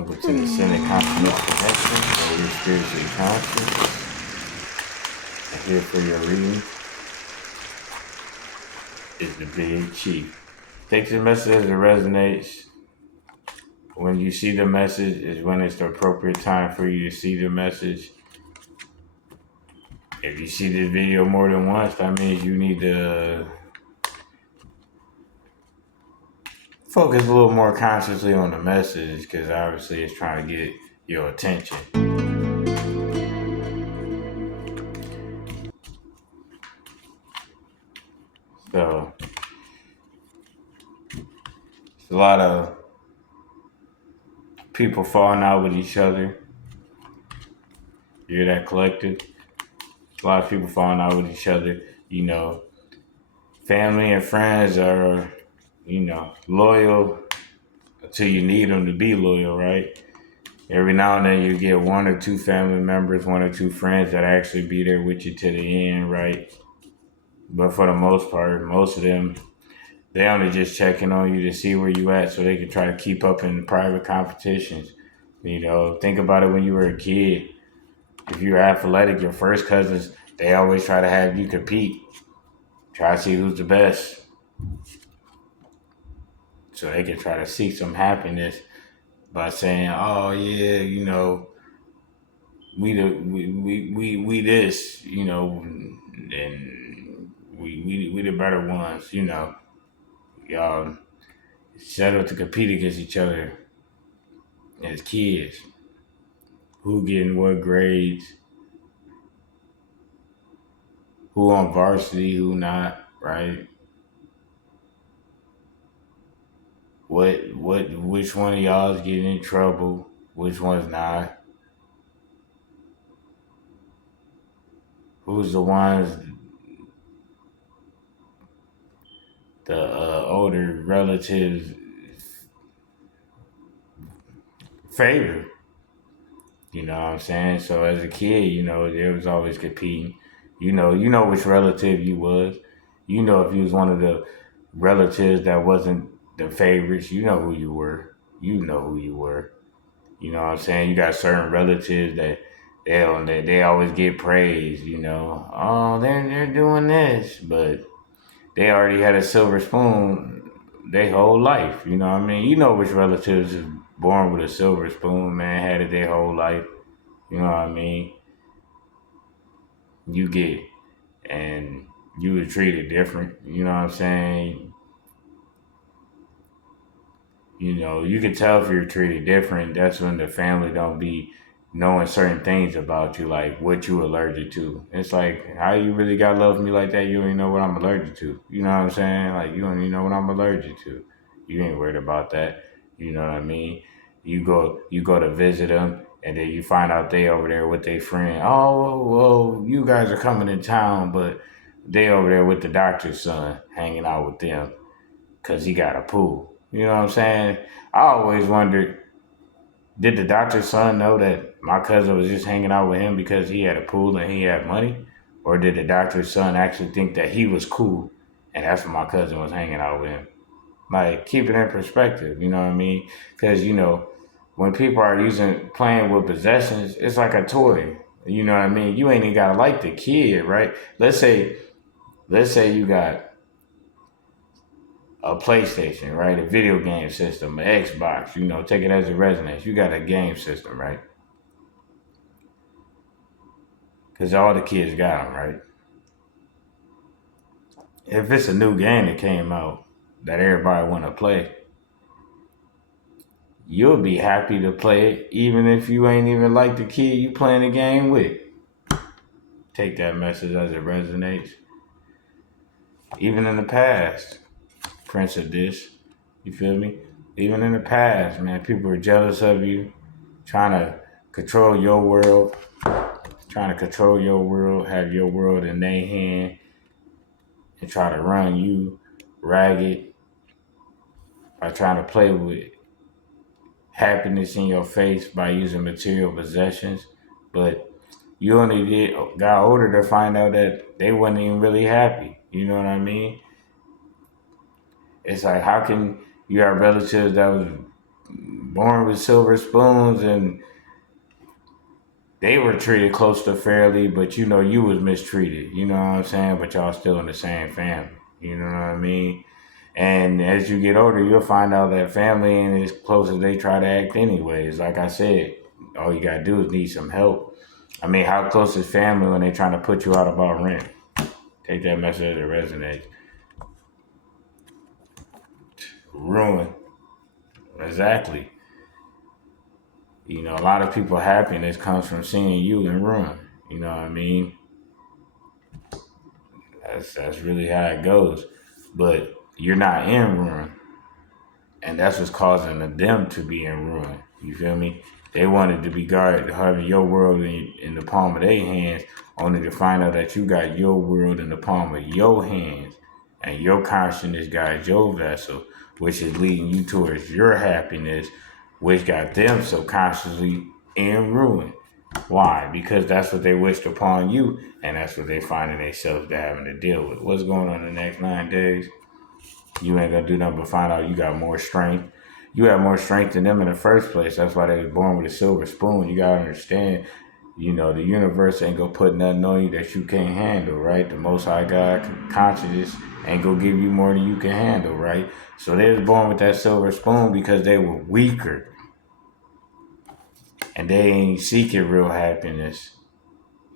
Welcome to the Ascended Consciousness Connection, where we're spiritually conscious. And here for your reading is the Big Chief. Take the message as it resonates. When you see the message is when it's the appropriate time for you to see the message. If you see this video more than once, that means you need to focus a little more consciously on the message, because obviously it's trying to get your attention. So, it's a lot of people falling out with each other. You hear that, collective? A lot of people falling out with each other. You know, family and friends are, loyal until you need them to be loyal, right? Every now and then you get one or two family members, one or two friends that actually be there with you to the end, right? But for the most part, most of them, they only just checking on you to see where you at so they can try to keep up in private competitions. Think about it when you were a kid. If you're athletic, your first cousins, they always try to have you compete. Try to see who's the best. So they can try to seek some happiness by saying, oh yeah, we this, and we the better ones, Y'all set up to compete against each other as kids. Who getting what grades, who on varsity, who not, right? Which one of y'all is getting in trouble, which one's not? Who's the ones the older relatives favor? You know what I'm saying? So as a kid, there was always competing. You know which relative you was. If you was one of the relatives that wasn't the favorites, you know who you were. You know who you were. You know what I'm saying? You got certain relatives that they always get praise, Oh, they're doing this, but they already had a silver spoon their whole life. You know what I mean? You know which relatives is born with a silver spoon, man, had it their whole life. You know what I mean? You get, and you were treated different. You know what I'm saying? You can tell if you're treated different. That's when the family don't be knowing certain things about you, like what you allergic to. It's like, how you really got love me like that? You don't even know what I'm allergic to. You know what I'm saying? Like, you don't even know what I'm allergic to. You ain't worried about that. You know what I mean? You go to visit them, and then you find out they over there with their friend. Oh, well, you guys are coming in town, but they over there with the doctor's son, hanging out with them because he got a pool. You know what I'm saying? I always wondered, did the doctor's son know that my cousin was just hanging out with him because he had a pool and he had money? Or did the doctor's son actually think that he was cool and that's why my cousin was hanging out with him? Like, keep it in perspective, you know what I mean? Because, when people are playing with possessions, it's like a toy. You know what I mean? You ain't even gotta like the kid, right? Let's say you got a PlayStation, right? A video game system, an Xbox, take it as a resonance. You got a game system, right? Because all the kids got them, right? If it's a new game that came out that everybody want to play, you'll be happy to play it, even if you ain't even like the kid you playing the game with. Take that message as it resonates. Even in the past, Prince of this, you feel me? Even in the past, man, people were jealous of you, trying to control your world, have your world in their hand, and try to run you ragged by trying to play with happiness in your face by using material possessions. But you only got older to find out that they wasn't even really happy. You know what I mean? It's like, how can you have relatives that was born with silver spoons and they were treated close to fairly, but you know you was mistreated. You know what I'm saying? But y'all still in the same family. You know what I mean? And as you get older, you'll find out that family ain't as close as they try to act anyways. Like I said, all you gotta do is need some help. I mean, how close is family when they trying to put you out about rent? Take that message that resonates. Ruin. Exactly. You know, a lot of people happiness comes from seeing you in ruin. You know what I mean? That's really how it goes. But you're not in ruin. And that's what's causing them to be in ruin. You feel me? They wanted to be guarded, having your world in the palm of their hands, only to find out that you got your world in the palm of your hands, and your consciousness got your vessel, which is leading you towards your happiness, which got them subconsciously in ruin. Why? Because that's what they wished upon you, and that's what they finding themselves having to deal with. What's going on in the next 9 days? You ain't gonna do nothing but find out you got more strength. You have more strength than them in the first place. That's why they was born with a silver spoon. You gotta understand, you know, the universe ain't gonna put nothing on you that you can't handle, right? The Most High God consciousness ain't gonna give you more than you can handle, right? So they was born with that silver spoon because they were weaker and they ain't seeking real happiness.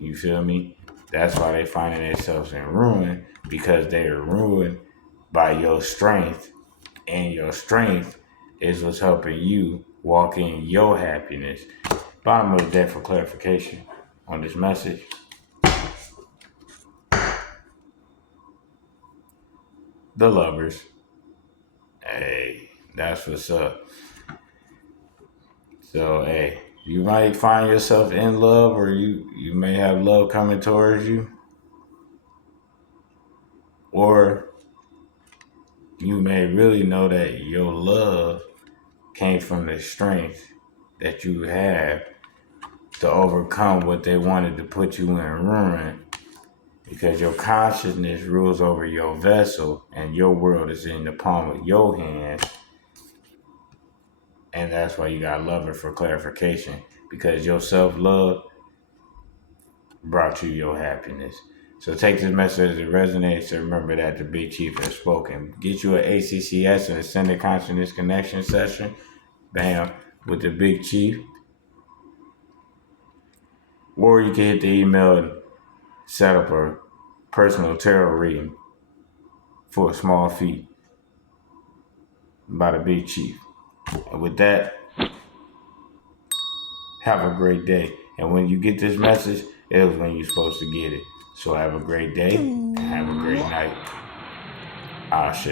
You feel me? That's why they finding themselves in ruin because they are ruined by your strength, and your strength is what's helping you walk in your happiness. Bottom of the deck for clarification on this message. The lovers. Hey, that's what's up. So, hey, you might find yourself in love, or you may have love coming towards you, or you may really know that your love came from the strength that you have to overcome what they wanted to put you in ruin, because your consciousness rules over your vessel and your world is in the palm of your hand. And that's why you got love it for clarification, because your self-love brought you your happiness. So take this message as it resonates, and remember that the Big Chief has spoken. Get you an ACCS, an Ascended Consciousness Connection session, bam, with the Big Chief. Or you can hit the email and set up a personal tarot reading for a small fee by the Big Chief. And with that, have a great day. And when you get this message, it was when you're supposed to get it. So have a great day and have a great night. Ashe.